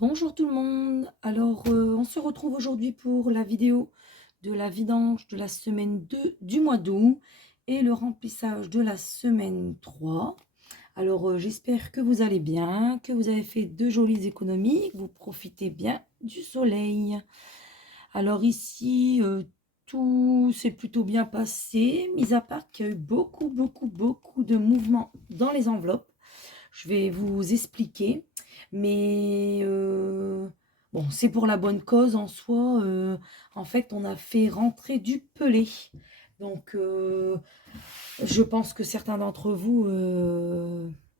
Bonjour tout le monde, on se retrouve aujourd'hui pour la vidéo de la vidange de la semaine 2 du mois d'août et le remplissage de la semaine 3. J'espère que vous allez bien, que vous avez fait de jolies économies, que vous profitez bien du soleil. Alors ici, tout s'est plutôt bien passé, mis à part qu'il y a eu beaucoup de mouvements dans les enveloppes. Je vais vous expliquer, mais bon, c'est pour la bonne cause en soi. En fait, on a fait rentrer du pelé. Donc, je pense que certains d'entre vous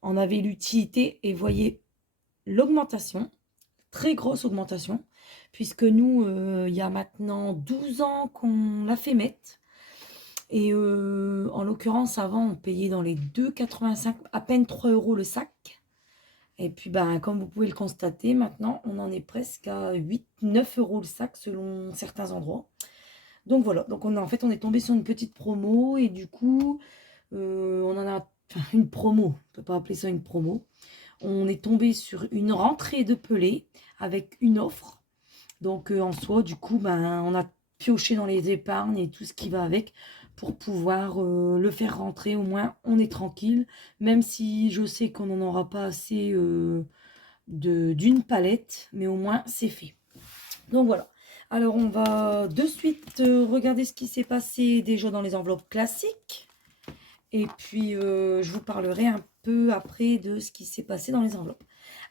en avaient l'utilité et voyez l'augmentation, très grosse augmentation, puisque nous, il y a maintenant 12 ans qu'on l'a fait mettre. Et en l'occurrence, avant, on payait dans les 2,85, à peine 3 euros le sac. Et puis, ben, comme vous pouvez le constater, maintenant, on en est presque à 8, 9 euros le sac selon certains endroits. Donc voilà, donc en fait, on est tombé sur une petite promo et du coup, on en a, enfin, une promo, on ne peut pas appeler ça une promo. On est tombé sur une rentrée de pelé avec une offre. Donc en soi, du coup, ben, on a pioché dans les épargnes et tout ce qui va avec pour pouvoir le faire rentrer. Au moins, on est tranquille, même si je sais qu'on n'en aura pas assez d'une palette, mais au moins c'est fait. Donc voilà. Alors on va de suite regarder ce qui s'est passé déjà dans les enveloppes classiques. Et puis je vous parlerai un peu après de ce qui s'est passé dans les enveloppes.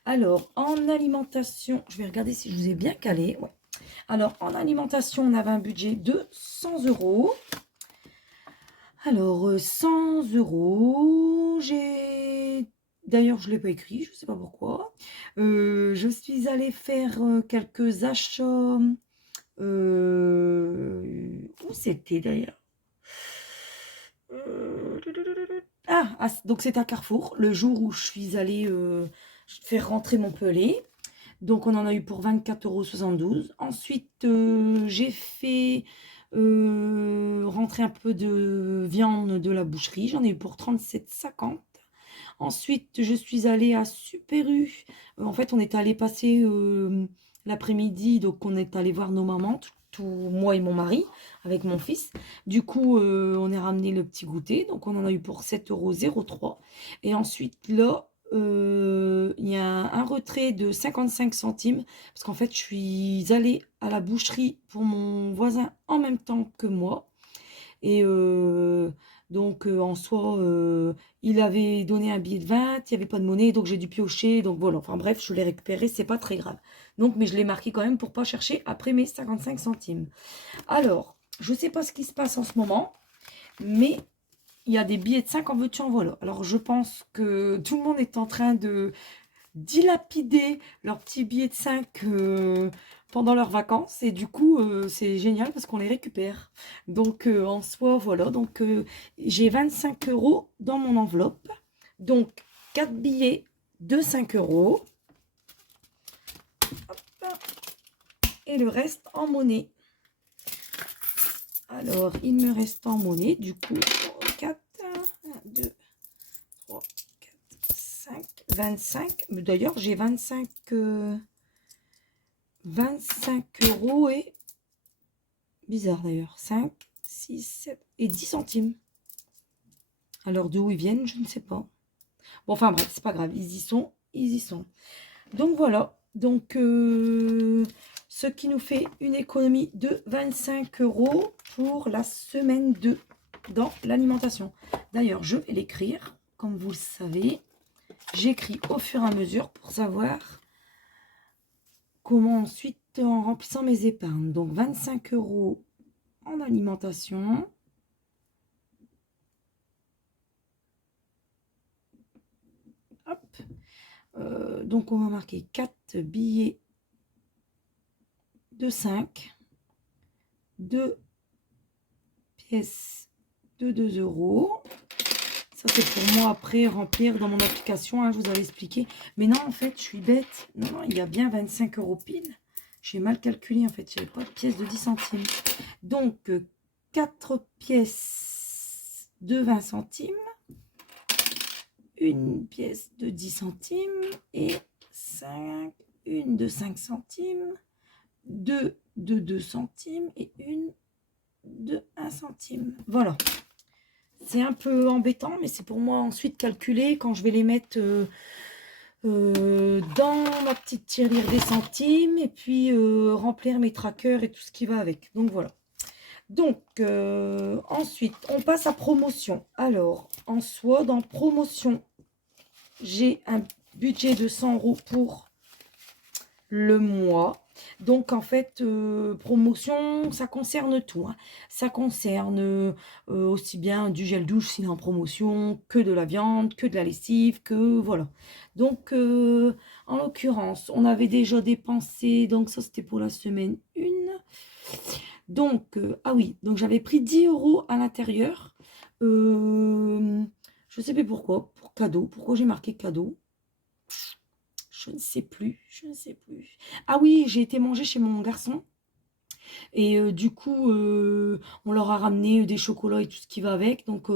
Alors en alimentation, je vais regarder si je vous ai bien calé. Ouais. Alors en alimentation, on avait un budget de 100 euros. Alors 100 euros, d'ailleurs, je ne l'ai pas écrit, je ne sais pas pourquoi. Je suis allée faire quelques achats. Où c'était d'ailleurs? Donc c'est à Carrefour, le jour où je suis allée faire rentrer mon pelé. Donc on en a eu pour 24,72 €. Ensuite, j'ai fait rentrer un peu de viande de la boucherie. J'en ai eu pour 37,50 €. Ensuite, je suis allée à Super U. En fait, on est allé passer l'après-midi, donc on est allé voir nos mamans, moi et mon mari, avec mon fils. Du coup, on a ramené le petit goûter, donc on en a eu pour 7,03 €. Et ensuite, là, il y a un retrait de 55 centimes, parce qu'en fait, je suis allée à la boucherie pour mon voisin en même temps que moi. Et donc en soi, il avait donné un billet de 20, il n'y avait pas de monnaie, donc j'ai dû piocher. Donc voilà, enfin bref, je l'ai récupéré, c'est pas très grave. Donc, mais je l'ai marqué quand même pour pas chercher après mes 55 centimes. Alors, je sais pas ce qui se passe en ce moment, mais il y a des billets de 5 en veux-tu en voilà. Alors, je pense que tout le monde est en train de dilapider leurs petits billets de 5 pendant leurs vacances. Et du coup, c'est génial parce qu'on les récupère. Donc, en soi, voilà. Donc, j'ai 25 euros dans mon enveloppe. Donc, 4 billets de 5 euros. Hop. Et le reste en monnaie. Alors, il me reste en monnaie, du coup, 4, 1, 2, 3, 4, 5, 25. D'ailleurs, j'ai 25 euros et... Bizarre d'ailleurs. 5, 6, 7 et 10 centimes. Alors, d'où ils viennent, je ne sais pas. Bon, enfin bref, c'est pas grave. Ils y sont, ils y sont. Donc, voilà. Donc, ce qui nous fait une économie de 25 euros pour la semaine 2 dans l'alimentation. D'ailleurs, je vais l'écrire, comme vous le savez. J'écris au fur et à mesure pour savoir comment ensuite, en remplissant mes épargnes. Donc, 25 euros en alimentation. Hop. Donc, on va marquer 4 billets de 5. 2 pièces de 2 euros. Ça, c'est pour moi après remplir dans mon application. Hein, je vous avais expliqué. Mais non, en fait, je suis bête. Non, non, il y a bien 25 euros pile. J'ai mal calculé, en fait. Il n'y avait pas de pièce de 10 centimes. Donc, 4 pièces de 20 centimes. Une pièce de 10 centimes. Et 5, une de 5 centimes, deux de 2 centimes et une de 1 centime. Voilà. C'est un peu embêtant, mais c'est pour moi ensuite calculer quand je vais les mettre dans ma petite tirelire des centimes et puis remplir mes trackers et tout ce qui va avec. Donc voilà. Donc ensuite, on passe à promotion. Alors, en soi, dans promotion, j'ai un budget de 100 € pour le mois. Donc en fait, promotion, ça concerne tout, hein. Ça concerne aussi bien du gel douche s'il est en promotion, que de la viande, que de la lessive, que voilà. Donc en l'occurrence, on avait déjà dépensé, donc ça c'était pour la semaine 1. Donc, ah oui, donc j'avais pris 10 € à l'intérieur. Je ne sais plus pourquoi, pour cadeau. Pourquoi j'ai marqué cadeau? Je ne sais plus, je ne sais plus. Ah oui, j'ai été manger chez mon garçon. Et du coup, on leur a ramené des chocolats et tout ce qui va avec, donc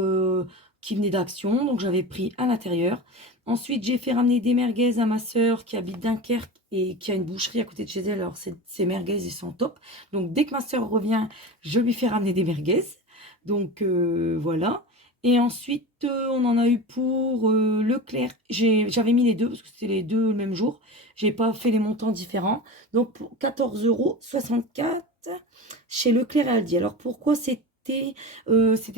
qui venait d'Action. Donc j'avais pris à l'intérieur. Ensuite, j'ai fait ramener des merguez à ma soeur qui habite Dunkerque et qui a une boucherie à côté de chez elle. Alors ces merguez, ils sont top. Donc dès que ma soeur revient, je lui fais ramener des merguez. Donc voilà. Et ensuite, on en a eu pour Leclerc. J'avais mis les deux parce que c'était les deux le même jour. J'ai pas fait les montants différents. Donc pour 14,64 € chez Leclerc et Aldi. Alors pourquoi c'était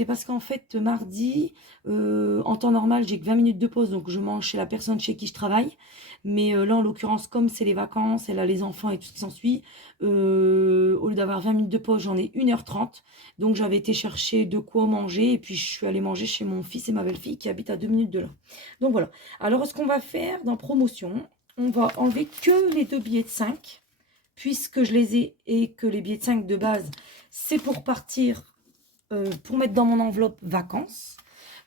parce qu'en fait mardi, en temps normal, j'ai que 20 minutes de pause, donc je mange chez la personne chez qui je travaille. Mais là, en l'occurrence, comme c'est les vacances, elle a les enfants et tout ce qui s'ensuit, au lieu d'avoir 20 minutes de pause, j'en ai 1h30. Donc j'avais été chercher de quoi manger et puis je suis allée manger chez mon fils et ma belle-fille qui habitent à 2 minutes de là. Donc voilà. Alors ce qu'on va faire dans promotion, on va enlever que les deux billets de 5 puisque je les ai et que les billets de 5 de base, c'est pour partir, pour mettre dans mon enveloppe vacances.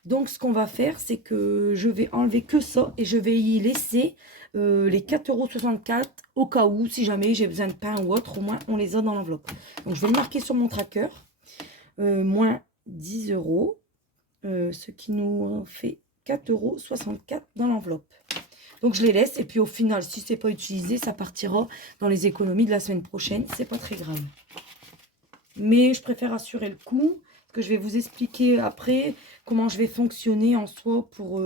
Donc, ce qu'on va faire, c'est que je vais enlever que ça et je vais y laisser les 4,64 € au cas où, si jamais j'ai besoin de pain ou autre, au moins on les a dans l'enveloppe. Donc, je vais le marquer sur mon tracker. Moins 10 €, ce qui nous fait 4,64 € dans l'enveloppe. Donc je les laisse et puis au final, si c'est pas utilisé, ça partira dans les économies de la semaine prochaine. C'est pas très grave. Mais je préfère assurer le coup, parce que je vais vous expliquer après comment je vais fonctionner en soi pour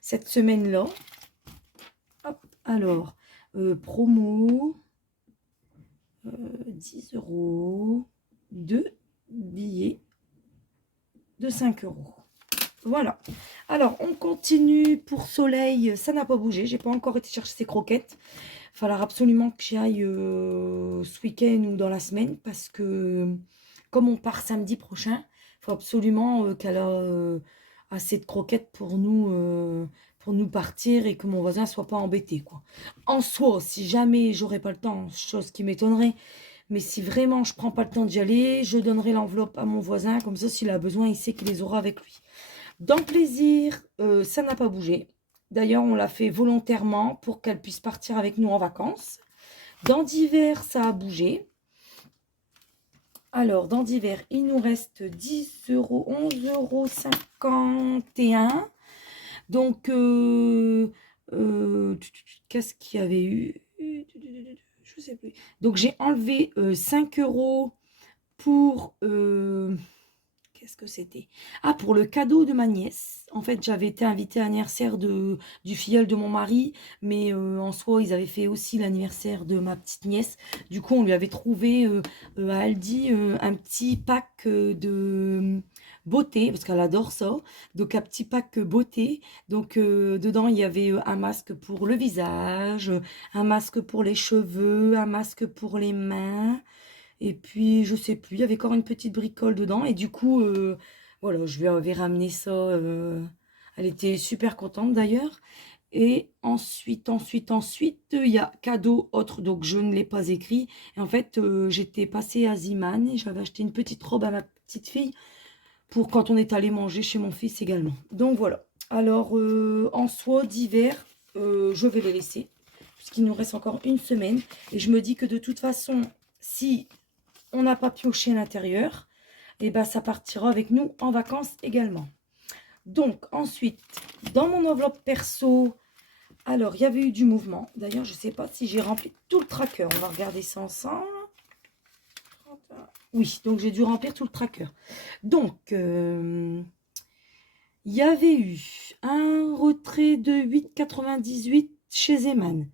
cette semaine-là. Alors, promo, 10 €, 2 billets de 5 €. Voilà. Alors, on continue pour Soleil. Ça n'a pas bougé. J'ai pas encore été chercher ses croquettes. Il va falloir absolument que j'y aille ce week-end ou dans la semaine parce que comme on part samedi prochain, il faut absolument qu'elle a assez de croquettes pour nous partir et que mon voisin soit pas embêté, quoi. En soi, si jamais j'aurais pas le temps, chose qui m'étonnerait, mais si vraiment je prends pas le temps d'y aller, je donnerai l'enveloppe à mon voisin. Comme ça, s'il a besoin, il sait qu'il les aura avec lui. Dans plaisir, ça n'a pas bougé. D'ailleurs, on l'a fait volontairement pour qu'elle puisse partir avec nous en vacances. Dans divers, ça a bougé. Alors, dans divers, il nous reste 10 €, 11,51 €. Donc, qu'est-ce qu'il y avait eu? Je ne sais plus. Donc, j'ai enlevé 5 € pour... qu'est-ce que c'était? Ah, pour le cadeau de ma nièce. En fait, j'avais été invitée à l'anniversaire du filleul de mon mari, mais en soi, ils avaient fait aussi l'anniversaire de ma petite nièce. Du coup, on lui avait trouvé à Aldi un petit pack de beauté, parce qu'elle adore ça. Donc, un petit pack beauté. Donc, dedans, il y avait un masque pour le visage, un masque pour les cheveux, un masque pour les mains. Et puis, je sais plus, il y avait encore une petite bricole dedans. Et du coup, voilà, je lui avais ramené ça. Elle était super contente d'ailleurs. Et ensuite, il y a cadeau autre. Donc, je ne l'ai pas écrit. Et en fait, j'étais passée à Ziman et j'avais acheté une petite robe à ma petite fille pour quand on est allé manger chez mon fils également. Donc, voilà. Alors, en soi, d'hiver, je vais les laisser. Puisqu'il nous reste encore une semaine. Et je me dis que de toute façon, si on n'a pas pioché à l'intérieur, et ben ça partira avec nous en vacances également. Donc ensuite, dans mon enveloppe perso, Alors, il y avait eu du mouvement. D'ailleurs, je ne sais pas si j'ai rempli tout le tracker. On va regarder ça ensemble. Oui, donc j'ai dû remplir tout le tracker. Donc, il y avait eu un retrait de 8,98 chez Zeman,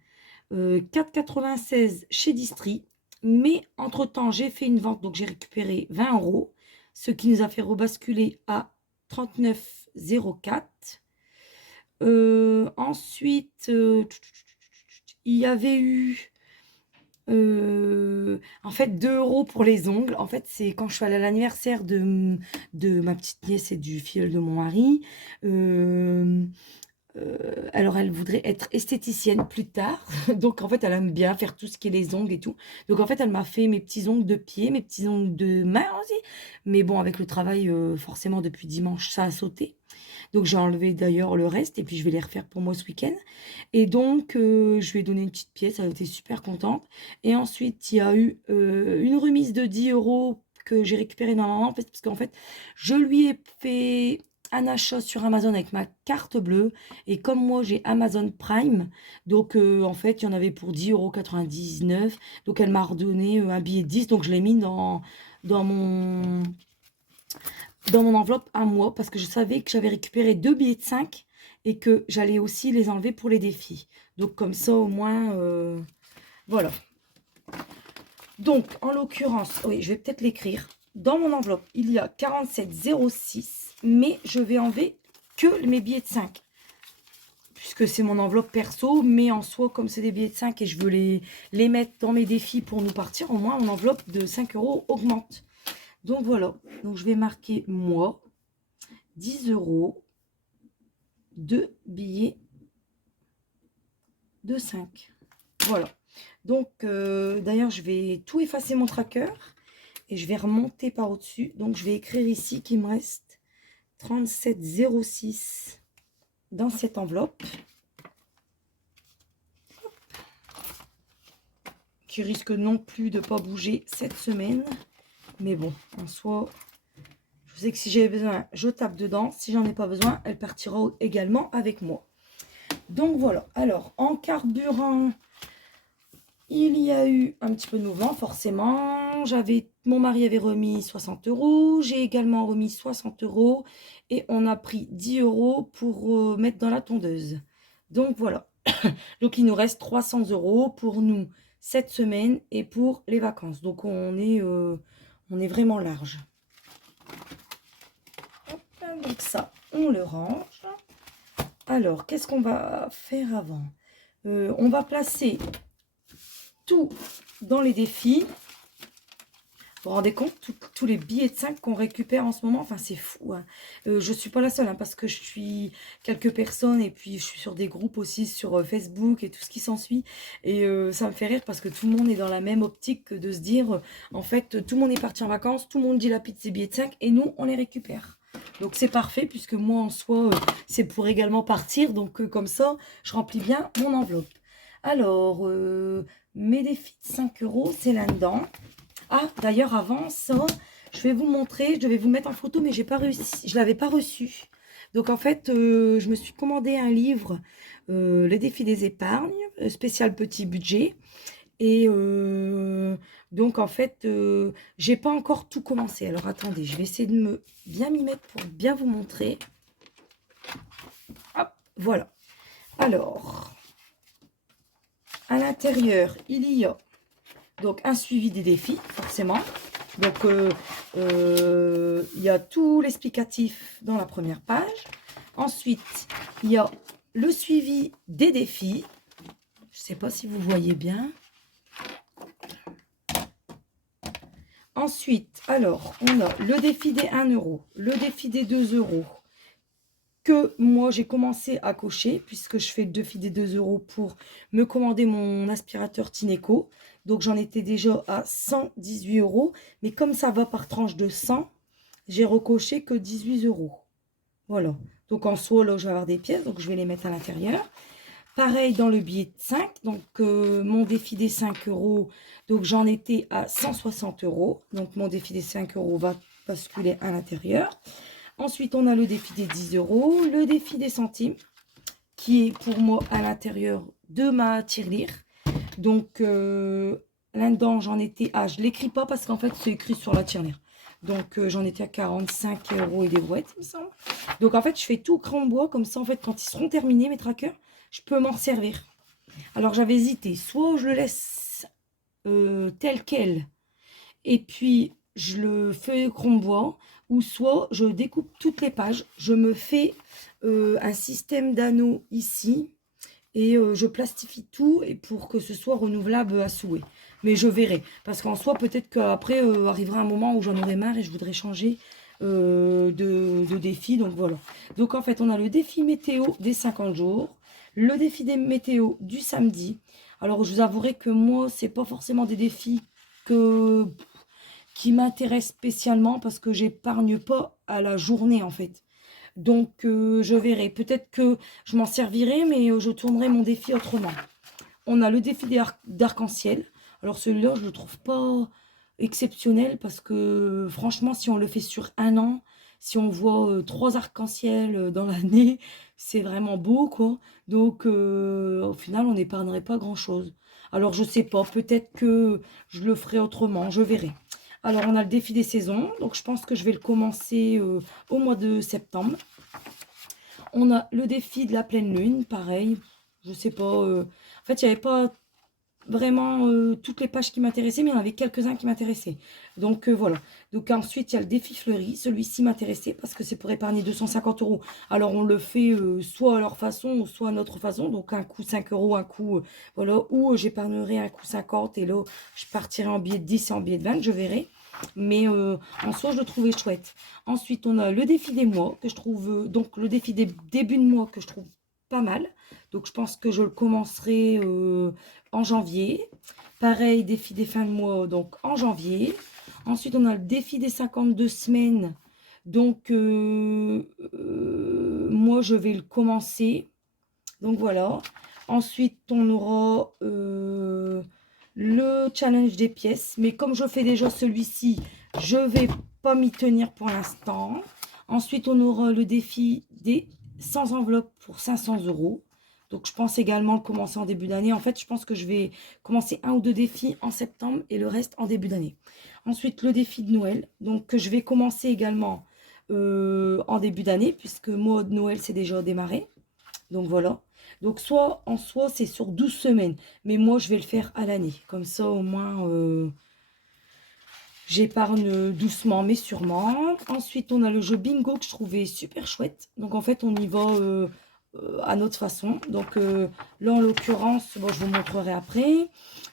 4,96 chez Distri. Mais entre-temps, j'ai fait une vente, donc j'ai récupéré 20 €, ce qui nous a fait rebasculer à 39,04. Ensuite, il y avait eu en fait 2 € pour les ongles. En fait, c'est quand je suis allée à l'anniversaire de ma petite nièce et du filleul de mon mari. Alors, elle voudrait être esthéticienne plus tard. Donc, en fait, elle aime bien faire tout ce qui est les ongles et tout. Donc, en fait, elle m'a fait mes petits ongles de pied, mes petits ongles de main aussi. Mais bon, avec le travail, forcément, depuis dimanche, ça a sauté. Donc, j'ai enlevé d'ailleurs le reste et puis je vais les refaire pour moi ce week-end. Et donc, je lui ai donné une petite pièce, elle était super contente. Et ensuite, il y a eu une remise de 10 € que j'ai récupéré de ma maman parce qu'en fait, je lui ai fait un achat sur Amazon avec ma carte bleue. Et comme moi, j'ai Amazon Prime, donc en fait, il y en avait pour 10,99 €. Donc, elle m'a redonné un billet de 10, donc je l'ai mis dans mon enveloppe à moi parce que je savais que j'avais récupéré 2 billets de 5 et que j'allais aussi les enlever pour les défis. Donc comme ça au moins, voilà. Donc en l'occurrence, oui, je vais peut-être l'écrire. Dans mon enveloppe, il y a 47,06, mais je vais enlever que mes billets de 5. Puisque c'est mon enveloppe perso, mais en soi, comme c'est des billets de 5 et je veux les mettre dans mes défis pour nous partir, au moins mon enveloppe de 5 € augmente. Donc voilà, donc je vais marquer moi, 10 € de billets de 5. Voilà. Donc, d'ailleurs, je vais tout effacer mon tracker et je vais remonter par au-dessus. Donc, je vais écrire ici qu'il me reste 37,06 dans cette enveloppe. Qui risque non plus de ne pas bouger cette semaine. Mais bon, en soi, je sais que si j'ai besoin, je tape dedans. Si j'en ai pas besoin, elle partira également avec moi. Donc voilà. Alors, en carburant, il y a eu un petit peu de mouvement, forcément. Mon mari avait remis 60 €. J'ai également remis 60 €. Et on a pris 10 € pour mettre dans la tondeuse. Donc voilà. Donc il nous reste 300 € pour nous cette semaine et pour les vacances. Donc on est vraiment large. Hop, donc ça, on le range. Alors, qu'est-ce qu'on va faire avant? On va placer tout dans les défis. Vous vous rendez compte, tous les billets de 5 qu'on récupère en ce moment, enfin c'est fou. Hein. Je ne suis pas la seule, hein, parce que je suis quelques personnes et puis je suis sur des groupes aussi sur Facebook et tout ce qui s'ensuit. Et ça me fait rire parce que tout le monde est dans la même optique de se dire, en fait, tout le monde est parti en vacances, tout le monde dilapide ses billets de 5 et nous, on les récupère. Donc c'est parfait puisque moi en soi, c'est pour également partir. Donc comme ça, je remplis bien mon enveloppe. Alors, mes défis de 5 €, c'est là-dedans. Ah, d'ailleurs, avant ça, je vais vous montrer, je devais vous mettre en photo, mais j'ai pas réussi, je l'avais pas reçu. Donc, en fait, je me suis commandé un livre, Les défis des épargnes, spécial petit budget. Et donc, en fait, j'ai pas encore tout commencé. Alors, attendez, je vais essayer de bien m'y mettre pour bien vous montrer. Hop, voilà. Alors, à l'intérieur, il y a donc un suivi des défis, forcément. Donc, il y a tout l'explicatif dans la première page. Ensuite, il y a le suivi des défis. Je ne sais pas si vous voyez bien. Ensuite, alors, on a le défi des 1 €, le défi des 2 € que moi, j'ai commencé à cocher puisque je fais le défi des 2 € pour me commander mon aspirateur Tineco. Donc, j'en étais déjà à 118 €. Mais comme ça va par tranche de 100, j'ai recoché que 18 €. Voilà. Donc, en soi, là, je vais avoir des pièces. Donc, je vais les mettre à l'intérieur. Pareil dans le billet de 5. Donc, mon défi des 5 €. Donc, j'en étais à 160 €. Donc, mon défi des 5 € va basculer à l'intérieur. Ensuite, on a le défi des 10 €, le défi des centimes. qui est pour moi à l'intérieur de ma tirelire. Donc, là-dedans, j'en étais à... Je ne l'écris pas parce qu'en fait, c'est écrit sur la tirelire. Donc, j'en étais à 45 € et des brouettes, il me semble. Donc, en fait, je fais tout crayon de bois. Comme ça, en fait, quand ils seront terminés, mes trackers, je peux m'en servir. Alors, j'avais hésité. Soit je le laisse tel quel. Et puis, je le fais crayon de bois. Ou soit, je découpe toutes les pages. Je me fais un système d'anneaux ici. Et je plastifie tout et pour que ce soit renouvelable à souhait. Mais je verrai. Parce qu'en soi, peut-être qu'après arrivera un moment où j'en aurai marre et je voudrais changer de défi. Donc voilà. Donc en fait, on a le défi météo des 50 jours. Le défi des météos du samedi. Alors je vous avouerai que moi, c'est pas forcément des défis qui m'intéressent spécialement parce que j'épargne pas à la journée en fait. Donc, je verrai. Peut-être que je m'en servirai, mais je tournerai mon défi autrement. On a le défi d'arc-en-ciel. Alors, celui-là, je ne le trouve pas exceptionnel parce que, franchement, si on le fait sur un an, si on voit 3 arcs-en-ciel dans l'année, c'est vraiment beau, quoi. Donc, au final, on n'épargnerait pas grand-chose. Alors, je sais pas. Peut-être que je le ferai autrement. Je verrai. Alors, on a le défi des saisons. Donc, je pense que je vais le commencer au mois de septembre. On a le défi de la pleine lune, pareil. Je sais pas. En fait, il n'y avait pas vraiment toutes les pages qui m'intéressaient, mais il y en avait quelques-uns qui m'intéressaient. Donc, voilà. Donc, ensuite, il y a le défi fleuri. Celui-ci m'intéressait parce que c'est pour épargner 250 €. Alors, on le fait soit à leur façon, soit à notre façon. Donc, un coup 5 €, un coup, voilà. Ou j'épargnerai un coup 50 et là, je partirai en billet de 10 et en billet de 20, je verrai. Mais en soi, je le trouvais chouette. Ensuite, on a le défi des mois que je trouve, donc le défi des débuts de mois que je trouve pas mal. Donc, je pense que je le commencerai en janvier. Pareil, défi des fins de mois, donc en janvier. Ensuite, on a le défi des 52 semaines. Donc, moi, je vais le commencer. Donc, voilà. Ensuite, on aura le challenge des pièces. Mais comme je fais déjà celui-ci, je ne vais pas m'y tenir pour l'instant. Ensuite, on aura le défi des 100 enveloppes pour 500 €. Donc, je pense également le commencer en début d'année. En fait, je pense que je vais commencer 1 ou 2 défis en septembre et le reste en début d'année. Ensuite, le défi de Noël. Donc, que je vais commencer également en début d'année puisque moi, Noël, c'est déjà démarré. Donc, voilà. Donc, soit en soi, c'est sur 12 semaines. Mais moi, je vais le faire à l'année. Comme ça, au moins, j'épargne doucement, mais sûrement. Ensuite, on a le jeu bingo que je trouvais super chouette. Donc, en fait, on y va à notre façon. Donc, là, en l'occurrence, bon, je vous montrerai après.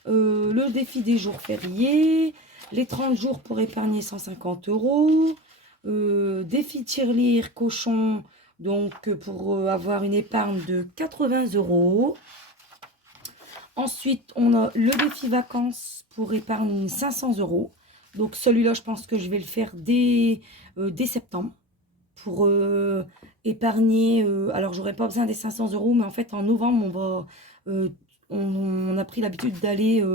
Le défi des jours fériés. Les 30 jours pour épargner 150 €. Défi tirelire cochon. Donc, pour avoir une épargne de 80 €. Ensuite, on a le défi vacances pour épargner 500 €. Donc, celui-là, je pense que je vais le faire dès septembre pour épargner. Alors, j'aurais pas besoin des 500 €, mais en fait, en novembre, on a pris l'habitude d'aller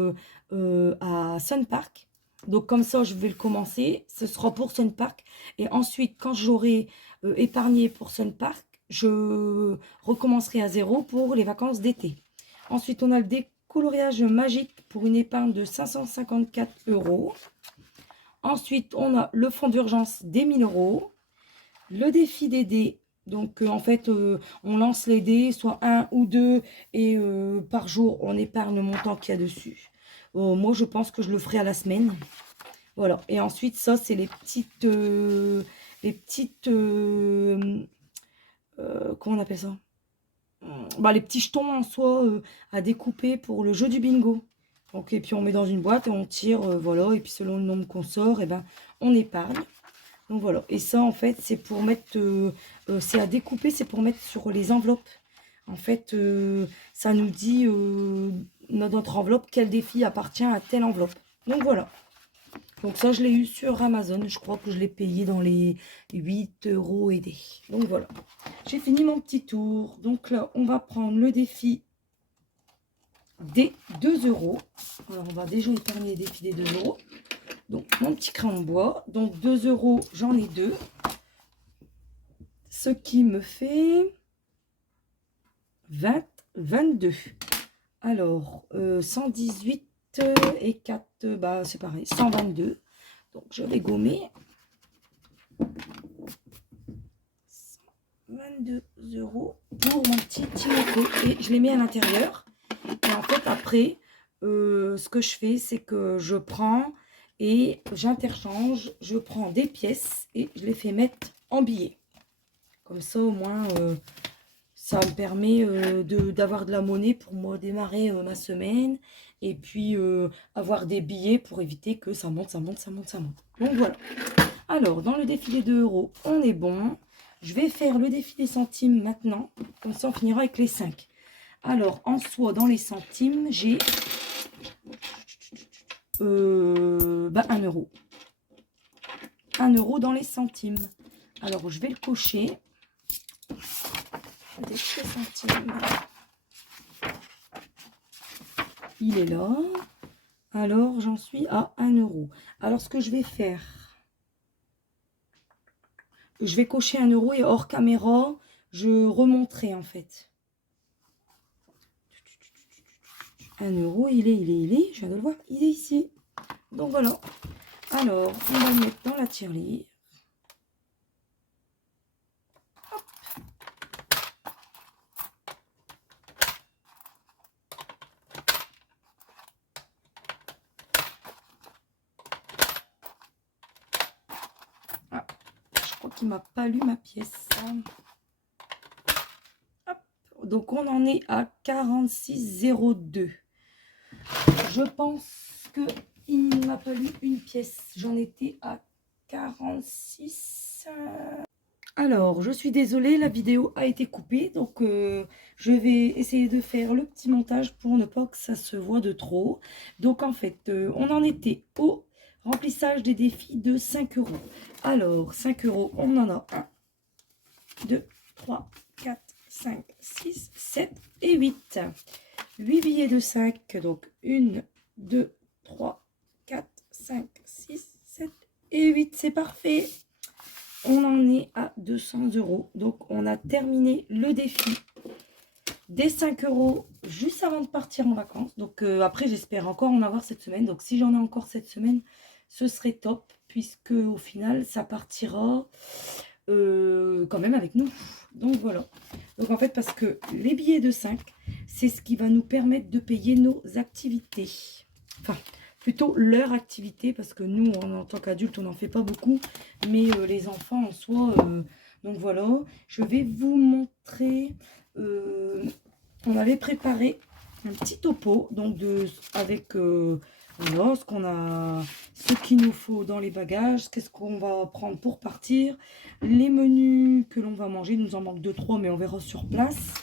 à Sun Park. Donc, comme ça, je vais le commencer. Ce sera pour Sun Park. Et ensuite, quand j'aurai épargné pour Sun Park, je recommencerai à zéro pour les vacances d'été. Ensuite, on a le décoloriage magique pour une épargne de 554 €. Ensuite, on a le fonds d'urgence des 1000 €. Le défi des dés. Donc, en fait, on lance les dés, soit un ou deux, et par jour, on épargne le montant qu'il y a dessus. Moi, je pense que je le ferai à la semaine. Voilà. Et ensuite, ça, c'est les petites... comment on appelle ça? Bah, les petits jetons en soi à découper pour le jeu du bingo. Donc, et puis on met dans une boîte et on tire, voilà. Et puis selon le nombre qu'on sort, et ben, on épargne. Donc voilà. Et ça, en fait, c'est pour mettre, c'est à découper, c'est pour mettre sur les enveloppes. En fait, ça nous dit dans notre enveloppe quel défi appartient à telle enveloppe. Donc voilà. Donc ça, je l'ai eu sur Amazon. Je crois que je l'ai payé dans les 8 € et des. Donc voilà. J'ai fini mon petit tour. Donc là, on va prendre le défi des 2 €. Alors, on va déjà épargner les défis des 2 €. Donc, mon petit crayon de bois. Donc, 2 €, j'en ai 2. Ce qui me fait... 20, 22. Alors, 118 et 4, bah c'est pareil, 122. Donc, je vais gommer. 22 € pour mon petit Timothée. Et je les mets à l'intérieur. Et en fait, après, ce que je fais, c'est que je prends et j'interchange. Je prends des pièces et je les fais mettre en billets. Comme ça, au moins, ça me permet d'avoir de la monnaie pour moi démarrer ma semaine. Et puis, avoir des billets pour éviter que ça monte, ça monte, ça monte, ça monte. Donc, voilà. Alors, dans le défilé de euros, on est bon. Je vais faire le défilé centimes maintenant. Comme ça, on finira avec les 5. Alors, en soi, dans les centimes, j'ai 1 €. 1 € dans les centimes. Alors, je vais le cocher. Des centimes. Il est là. Alors, j'en suis à 1 €. Alors, ce que je vais faire, je vais cocher 1 € et hors caméra, je remonterai en fait. 1 €, il est, je viens de le voir, il est ici. Donc voilà. Alors, on va le mettre dans la tirelire. Ah, je crois qu'il m'a pas lu ma pièce. Hop. Donc, on en est à 46,02. Je pense qu'il ne m'a pas lu une pièce. J'en étais à 46. Alors, je suis désolée, la vidéo a été coupée. Donc, je vais essayer de faire le petit montage pour ne pas que ça se voit de trop. Donc, en fait, on en était au remplissage des défis de 5 €. Alors, 5 €, on en a 1, 2, 3, 4, 5, 6, 7 et 8. 8 billets de 5, donc 1, 2, 3, 4, 5, 6, 7 et 8, c'est parfait. On en est à 200 €, donc on a terminé le défi des 5 € juste avant de partir en vacances. Donc après, j'espère encore en avoir cette semaine, donc si j'en ai encore cette semaine, ce serait top, puisque au final, ça partira quand même avec nous. Donc voilà. Donc en fait, parce que les billets de 5, c'est ce qui va nous permettre de payer nos activités. Enfin, plutôt leur activité, parce que nous, en tant qu'adultes, on n'en fait pas beaucoup. Mais les enfants, en soi, donc voilà. Je vais vous montrer. On avait préparé un petit topo, donc avec voilà, ce qu'il nous faut dans les bagages, qu'est-ce qu'on va prendre pour partir, les menus que l'on va manger, il nous en manque 2-3, mais on verra sur place.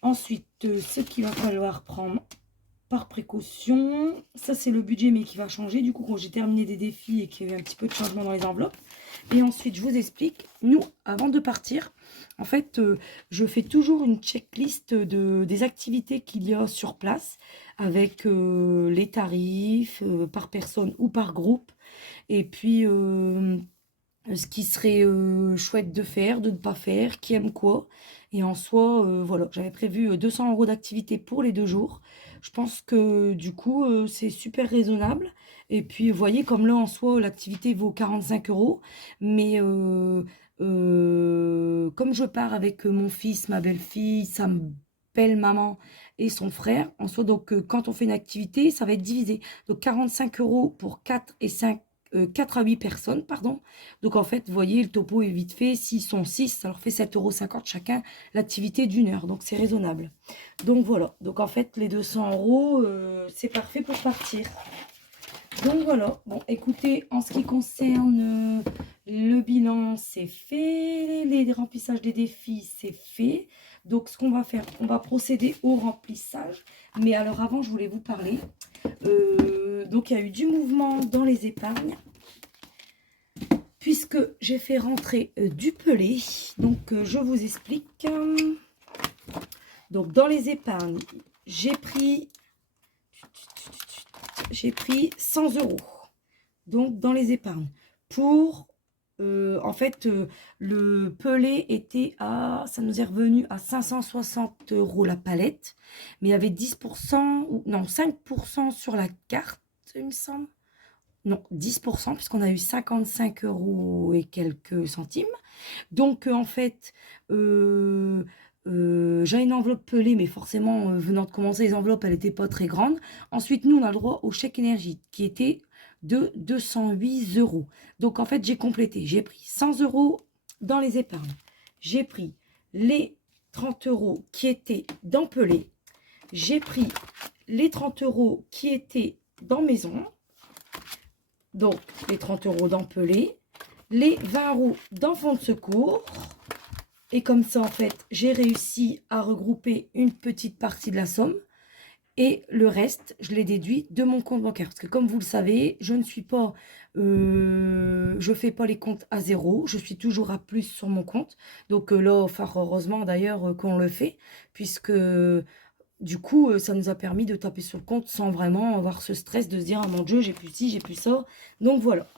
Ensuite, ce qu'il va falloir prendre par précaution, ça c'est le budget mais qui va changer, du coup quand j'ai terminé des défis et qu'il y avait un petit peu de changement dans les enveloppes. Et ensuite, je vous explique, nous, avant de partir, en fait, je fais toujours une checklist des activités qu'il y a sur place avec les tarifs par personne ou par groupe. Et puis, ce qui serait chouette de faire, de ne pas faire, qui aime quoi. Et en soi, voilà, j'avais prévu 200 € d'activité pour les 2 jours. Je pense que du coup, c'est super raisonnable. Et puis, vous voyez, comme là, en soi, l'activité vaut 45 €. Mais comme je pars avec mon fils, ma belle-fille, sa belle-maman et son frère, en soi, donc quand on fait une activité, ça va être divisé. Donc, 45 € pour 4 à 8 personnes, pardon. Donc, en fait, vous voyez, le topo est vite fait. S'ils sont 6, ça leur fait 7,50 € chacun, l'activité d'1 heure. Donc, c'est raisonnable. Donc, voilà. Donc, en fait, les 200 €, c'est parfait pour partir. Donc, voilà. Bon, écoutez, en ce qui concerne le bilan, c'est fait. Les remplissages des défis, c'est fait. Donc, ce qu'on va faire, on va procéder au remplissage. Mais alors, avant, je voulais vous parler. Donc, il y a eu du mouvement dans les épargnes, puisque j'ai fait rentrer du pelé. Donc, je vous explique. Donc, dans les épargnes, j'ai pris 100 €. Donc, dans les épargnes, pour en fait, le pelé était à, ça nous est revenu à 560 € la palette, mais il y avait 10%, ou non, 5% sur la carte, il me semble. Non, 10%, puisqu'on a eu 55 € et quelques centimes. Donc, en fait, j'ai une enveloppe pelée, mais forcément, venant de commencer les enveloppes, elle n'était pas très grande. Ensuite, nous, on a le droit au chèque énergie, qui était de 208 €. Donc, en fait, j'ai complété. J'ai pris 100 € dans les épargnes. J'ai pris les 30 € qui étaient dans pelé. J'ai pris les 30 € qui étaient dans maison. Donc, les 30 € dans pelé. Les 20 € dans fonds de secours. Et comme ça, en fait, j'ai réussi à regrouper une petite partie de la somme. Et le reste, je l'ai déduit de mon compte bancaire. Parce que comme vous le savez, je ne suis pas... je fais pas les comptes à zéro. Je suis toujours à plus sur mon compte. Donc là, fort heureusement d'ailleurs qu'on le fait. Puisque du coup, ça nous a permis de taper sur le compte sans vraiment avoir ce stress de se dire « Ah mon Dieu, j'ai plus ci, j'ai plus ça. » Donc voilà.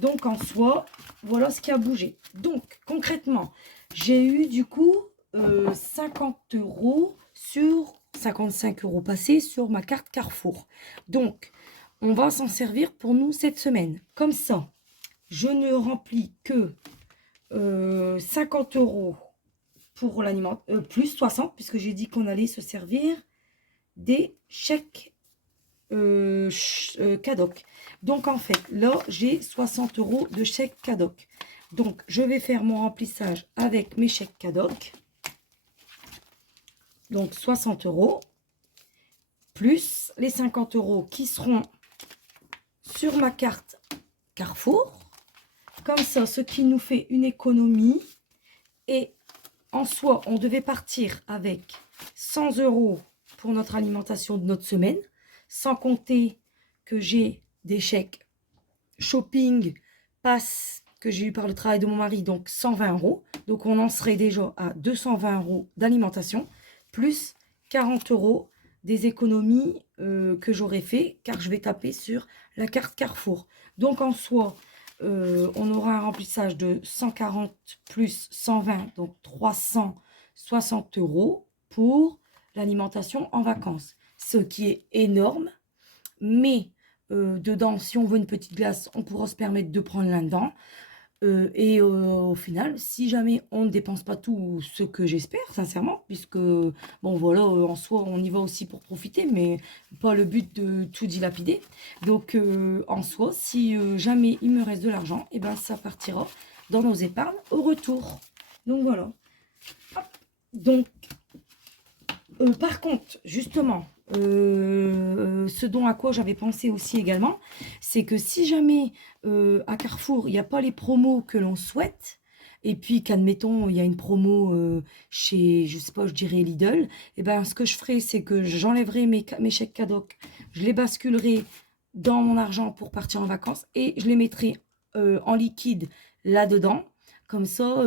Donc en soi, voilà ce qui a bougé. Donc concrètement, j'ai eu du coup 50 € sur 55 € passés sur ma carte Carrefour. Donc on va s'en servir pour nous cette semaine. Comme ça, je ne remplis que 50 € pour l'aliment, plus 60, puisque j'ai dit qu'on allait se servir des chèques Cadoc. Donc en fait, là, j'ai 60 € de chèque Cadoc. Donc, je vais faire mon remplissage avec mes chèques Cadoc. Donc, 60 € plus les 50 € qui seront sur ma carte Carrefour. Comme ça, ce qui nous fait une économie. Et en soi, on devait partir avec 100 € pour notre alimentation de notre semaine, sans compter que j'ai des chèques shopping, passe que j'ai eu par le travail de mon mari, donc 120 €. Donc on en serait déjà à 220 € d'alimentation, plus 40 € des économies que j'aurais fait, car je vais taper sur la carte Carrefour. Donc en soi, on aura un remplissage de 140 plus 120, donc 360 € pour l'alimentation en vacances. Ce qui est énorme, mais dedans, si on veut une petite glace, on pourra se permettre de prendre là-dedans. Et au final, si jamais on ne dépense pas tout ce que j'espère, sincèrement, puisque, bon voilà, en soi, on y va aussi pour profiter, mais pas le but de tout dilapider. Donc, en soi, si jamais il me reste de l'argent, et ben ça partira dans nos épargnes au retour. Donc, voilà. Hop. Donc, par contre, justement, ce dont à quoi j'avais pensé aussi également, c'est que si jamais à Carrefour, il n'y a pas les promos que l'on souhaite, et puis qu'admettons, il y a une promo chez, je sais pas, je dirais Lidl, et ben ce que je ferai, c'est que j'enlèverai mes chèques Cadoc, je les basculerai dans mon argent pour partir en vacances, et je les mettrai en liquide là-dedans. Comme ça,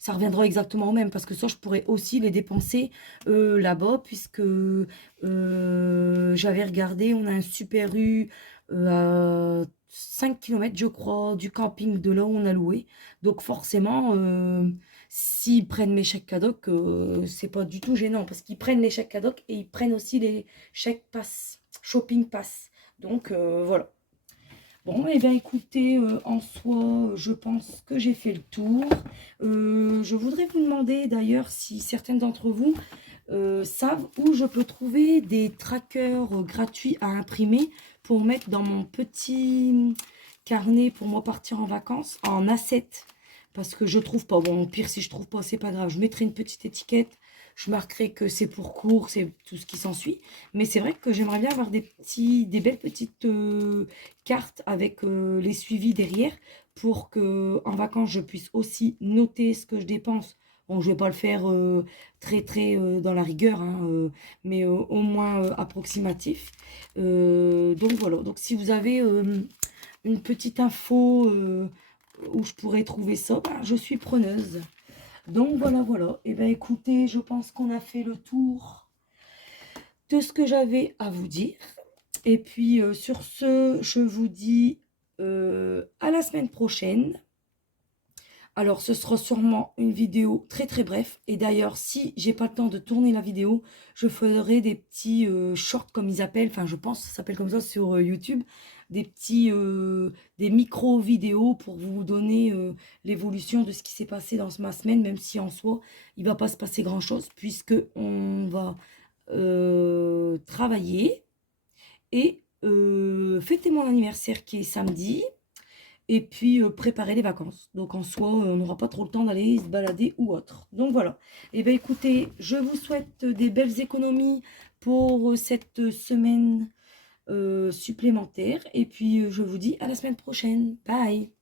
ça reviendra exactement au même, parce que ça, je pourrais aussi les dépenser là-bas, puisque j'avais regardé, on a un Super U à 5 km, je crois, du camping de là où on a loué. Donc forcément, s'ils prennent mes chèques Cadoc, c'est pas du tout gênant, parce qu'ils prennent les chèques Cadoc et ils prennent aussi les chèques pass, shopping pass. Donc voilà. Bon, et bien écoutez, en soi, je pense que j'ai fait le tour. Je voudrais vous demander d'ailleurs si certaines d'entre vous savent où je peux trouver des trackers gratuits à imprimer pour mettre dans mon petit carnet pour moi partir en vacances en A7. Parce que je trouve pas. Bon, au pire, si je trouve pas, c'est pas grave. Je mettrai une petite étiquette. Je marquerai que c'est pour cours, c'est tout ce qui s'ensuit. Mais c'est vrai que j'aimerais bien avoir des belles petites cartes avec les suivis derrière pour que en vacances, je puisse aussi noter ce que je dépense. Bon, je vais pas le faire très dans la rigueur, hein, mais au moins approximatif. Donc voilà. Donc si vous avez une petite info où je pourrais trouver ça, ben, je suis preneuse. Donc voilà, voilà. Et bien écoutez, je pense qu'on a fait le tour de ce que j'avais à vous dire. Et puis sur ce, je vous dis à la semaine prochaine. Alors, ce sera sûrement une vidéo très très bref. Et d'ailleurs, si j'ai pas le temps de tourner la vidéo, je ferai des petits shorts comme ils appellent. Enfin, je pense que ça s'appelle comme ça sur YouTube. Des petits, des micro-vidéos pour vous donner l'évolution de ce qui s'est passé dans ma semaine. Même si en soi, il va pas se passer grand-chose puisque on va travailler et fêter mon anniversaire qui est samedi et puis préparer les vacances. Donc en soi, on n'aura pas trop le temps d'aller se balader ou autre. Donc voilà. Et bien écoutez, je vous souhaite des belles économies pour cette semaine supplémentaire. Et puis je vous dis à la semaine prochaine. Bye!